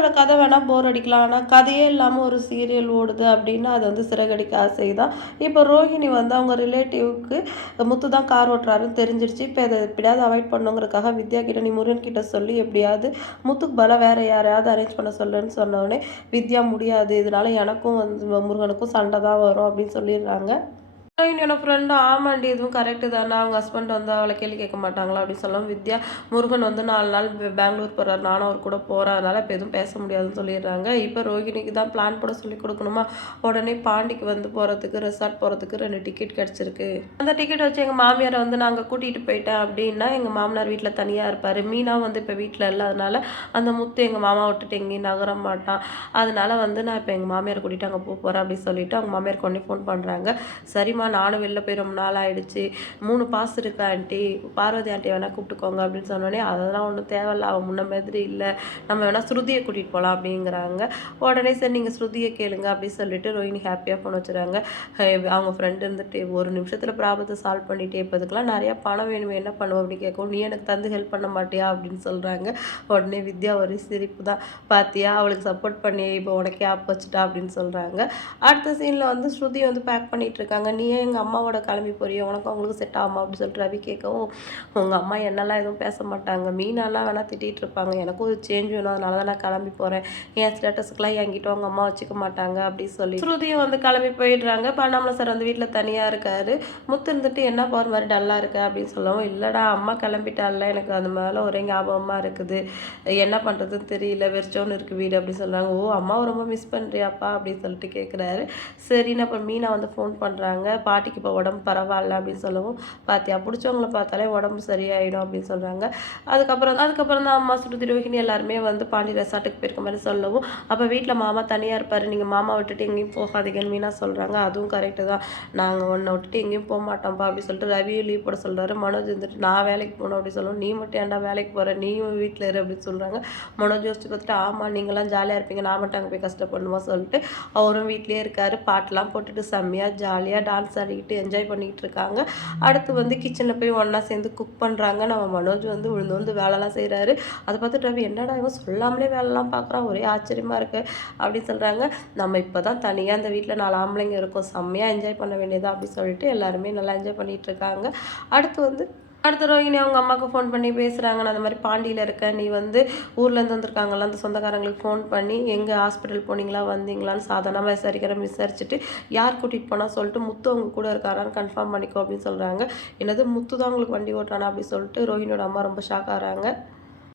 சீரியலோட கதை வேணால் போர் அடிக்கலாம், ஆனால் கதையே இல்லாமல் ஒரு சீரியல் ஓடுது அப்படின்னா அது வந்து சிறகடிக்க ஆசை தான். இப்போ ரோஹிணி வந்து அவங்க ரிலேட்டிவ்க்கு முத்து தான் கார் ஓட்டுறாருன்னு தெரிஞ்சிருச்சு. இப்போ இதை எப்படியாவது அவாய்ட் பண்ணுங்கிறதுக்காக வித்யா கிட்ட நீ முருகன் கிட்ட சொல்லி எப்படியாவது முத்துக்கு பதிலாக வேற யாரையாவது அரேஞ்ச் பண்ண சொல்லுன்னு சொன்னோடனே வித்யா முடியாது, இதனால எனக்கும் வந்து முருகனுக்கும் சண்டை தான் வரும் அப்படின்னு சொல்லிடுறாங்க. என்னோட ஃப்ரெண்டு ஆமாண்டி இதுவும் கரெக்டு தானே, அவங்க ஹஸ்பண்ட் வந்து அவளை கேள்வி கேட்க மாட்டாங்களா அப்படின்னு சொல்லவும் வித்யா முருகன் வந்து 4 நாள் பெங்களூர் போகிறார், நானும் அவர் கூட போகிறேன், அதனால் இப்போ எதுவும் பேச முடியாதுன்னு சொல்லிடுறாங்க. இப்போ ரோஹிணிக்கு தான் பிளான் போட சொல்லி கொடுக்கணுமா, உடனே பாண்டிக்கு வந்து போகிறதுக்கு ரெசார்ட் போகிறதுக்கு 2 டிக்கெட் கிடச்சிருக்கு. அந்த டிக்கெட் வச்சு எங்கள் மாமியாரை வந்து நாங்கள் கூட்டிகிட்டு போயிட்டேன் அப்படின்னா எங்கள் மாமனார் வீட்டில் தனியாக இருப்பார். மீனா வந்து இப்போ வீட்டில் இல்லை, அதனால் அந்த முத்து எங்கள் மாமா விட்டுட்டு எங்கேயும் நகர மாட்டான். அதனால் வந்து நான் இப்போ எங்கள் மாமியாரை கூட்டிகிட்டு அங்கே போகிறேன் அப்படின்னு சொல்லிட்டு அவங்க மாமியார் கொண்டே ஃபோன் பண்ணுறாங்க. சரிம்மா நானும் வெளில போய் ரொம்ப நாள் ஆகிடுச்சு, 3 பாஸ் இருக்கு ஆண்டி, பார்வதி ஆண்டி வேணால் கூப்பிட்டுக்கோங்க அப்படின்னு சொன்னோடனே அதெல்லாம் ஒன்றும் தேவையில்ல, அவன் முன்ன மாதிரி இல்லை, நம்ம வேணால் ஸ்ருதியை கூட்டிகிட்டு போகலாம் அப்படிங்கிறாங்க. உடனே சரி நீங்கள் ஸ்ருதியை கேளுங்க அப்படின்னு சொல்லிட்டு ரோஹிணி ஹாப்பியாக ஃபோன் வச்சுறாங்க. அவங்க ஃப்ரெண்டு இருந்துட்டு ஒரு நிமிஷத்தில் ப்ராப்ளத்தை சால்வ் பண்ணிட்டே இப்போதுக்கெலாம் நிறையா பணம் வேணும், என்ன பண்ணுவோம் அப்படின்னு கேட்கும். நீ எனக்கு தந்து ஹெல்ப் பண்ண மாட்டியா அப்படின்னு சொல்கிறாங்க. உடனே வித்யா ஒரு சிரிப்பு தான், பார்த்தியா அவளுக்கு சப்போர்ட் பண்ணி இப்போ உனக்கே ஆப் வச்சுட்டா அப்படின்னு சொல்கிறாங்க. அடுத்த சீனில் வந்து ஸ்ருதி வந்து பேக் பண்ணிகிட்டு இருக்காங்க. நீ எங்கள் அம்மாவோட கிளம்பி போறியோ, உனக்கு அவங்களுக்கு செட் ஆகுமா அப்படின்னு சொல்லிட்டு ரவி கேட்கவும், உங்கள் அம்மா என்னெல்லாம் எதுவும் பேச மாட்டாங்க, மீனாலாம் வேணால் திட்டிகிட்டு இருப்பாங்க, எனக்கும் ஒரு சேஞ்ச் வேணும், அதனால தான் நான் கிளம்பி போகிறேன், என் ஸ்டேட்டஸுக்கெலாம் என்கிட்ட அவங்க அம்மா வச்சுக்க மாட்டாங்க அப்படின்னு சொல்லி ஸ்ருதியும் வந்து கிளம்பி போயிடுறாங்க. பண்ணாமலை சார் வந்து வீட்டில் தனியாக இருக்காரு. முத்து இருந்துட்டு என்ன போகிற மாதிரி டல்லாக இருக்கு அப்படின்னு சொல்லவும், இல்லைடா அம்மா கிளம்பிட்டால, எனக்கு அது மேலே ஒரே ஞாபகமாக இருக்குது, என்ன பண்ணுறதுன்னு தெரியல, வெறிச்சோன்னு இருக்குது வீடு அப்படின்னு சொல்கிறாங்க. ஓ அம்மாவை ரொம்ப மிஸ் பண்ணுறியாப்பா அப்படின்னு சொல்லிட்டு கேட்குறாரு. சரின்னு அப்புறம் மீனா வந்து ஃபோன் பண்ணுறாங்க. பாட்டிக்கு இப்போ உடம்பு பரவாயில்ல அப்படின்னு சொல்லவும், பார்த்தியா பிடிச்சவங்கள பார்த்தாலே உடம்பு சரியாயிடும் அப்படின்னு சொல்கிறாங்க. அதுக்கப்புறம் தான் அம்மா ஸ்ருதி ரோஹிணி எல்லாருமே வந்து பாண்டி ரெசார்ட்டுக்கு போயிருக்க மாதிரி சொல்லவும், அப்போ வீட்டில் மாமா தனியாக இருப்பார், நீங்கள் மாமா விட்டுட்டு எங்கேயும் போகாதீங்கன்னு மீனா சொல்கிறாங்க. அதுவும் கரெக்டு தான், நாங்கள் உன்னை விட்டுட்டு எங்கேயும் போக மாட்டோம்ப்பா அப்படின்னு சொல்லிட்டு ரவியும் லீவ் போட சொல்கிறாரு. மனோஜ் வந்துட்டு நான் வேலைக்கு போகணும் அப்படின்னு சொல்லவும், நீ மட்டும் ஏன்டா வேலைக்கு போகிற, நீயும் வீட்டில் இரு அப்படின்னு சொல்கிறாங்க. மனோஜ் யோசிச்சு பார்த்துட்டு, ஆமாம் நீங்களாம் ஜாலியாக இருப்பீங்க, நான் மட்டும் அங்கே போய் கஷ்டப்படணுமா சொல்லிட்டு அவரும் வீட்லேயே இருக்காரு. பாட்டெலாம் போட்டுட்டு செம்மையாக ஜாலியாக டான்ஸ் ஆடிக்கிட்டு என்ஜாய் பண்ணிக்கிட்டு இருக்காங்க. அடுத்து வந்து கிச்சனில் போய் ஒன்றா சேர்ந்து குக் பண்ணுறாங்க. நம்ம மனோஜ் வந்து விழுந்து வேலைலாம் செய்கிறாரு. அதை பார்த்துட்டு ரவி என்னடா இவன் சொல்லாமலே வேலைலாம் பார்க்குறான், ஒரே ஆச்சரியமாக இருக்குது அப்படின்னு சொல்கிறாங்க. நம்ம இப்போ தான் தனியாக இந்த வீட்டில் 4 ஆம்பளைங்க இருக்கோம், செம்மையாக என்ஜாய் பண்ண வேண்டியதா அப்படின்னு சொல்லிட்டு எல்லாருமே நல்லா என்ஜாய் பண்ணிகிட்டு இருக்காங்க. அடுத்து ரோஹிணி அவங்க அம்மாவுக்கு ஃபோன் பண்ணி பேசுகிறாங்க. நான் அந்த மாதிரி பாண்டியில் இருக்கேன், நீ வந்து ஊர்லேருந்து வந்திருக்காங்களா அந்த சொந்தக்காரங்களுக்கு ஃபோன் பண்ணி எங்கே ஹாஸ்பிட்டல் போனீங்களா வந்தீங்களான்னு சாதாரணமாக விசாரிச்சுட்டு யார் கூட்டிகிட்டு போனால் சொல்லிட்டு முத்து அவங்க கூட இருக்காரான்னு கன்ஃபார்ம் பண்ணிக்கோ அப்படின்னு சொல்கிறாங்க. என்னது முத்து தான் உங்களுக்கு வண்டி ஓட்டுறானா அப்படின்னு சொல்லிட்டு ரோஹிணியோட அம்மா ரொம்ப ஷாக் ஆகிறாங்க.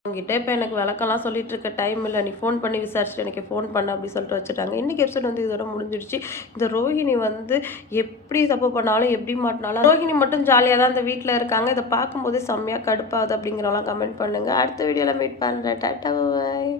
உங்ககிட்ட இப்போ எனக்கு விளக்கெல்லாம் சொல்லிட்டு இருக்க டைம் இல்லை, நீ ஃபோன் பண்ணி விசாரிச்சுட்டு எனக்கு ஃபோன் பண்ண அப்படின்னு சொல்லிட்டு வச்சுட்டாங்க. இன்றைக்கி எபிசோட் வந்து இதோட முடிஞ்சிடுச்சு. இந்த ரோஹிணி வந்து எப்படி தப்பு பண்ணாலும் எப்படி மாட்டினாலும் ரோஹிணி மட்டும் ஜாலியாக தான் இந்த வீட்டில் இருக்காங்க. இதை பார்க்கும்போதே செம்மையாக கடுப்பாகுது அப்படிங்கிறவங்களாம் கமெண்ட் பண்ணுங்கள். அடுத்த வீடியோவில் மீட் பண்ணுறேன். டாட்டா பாய்.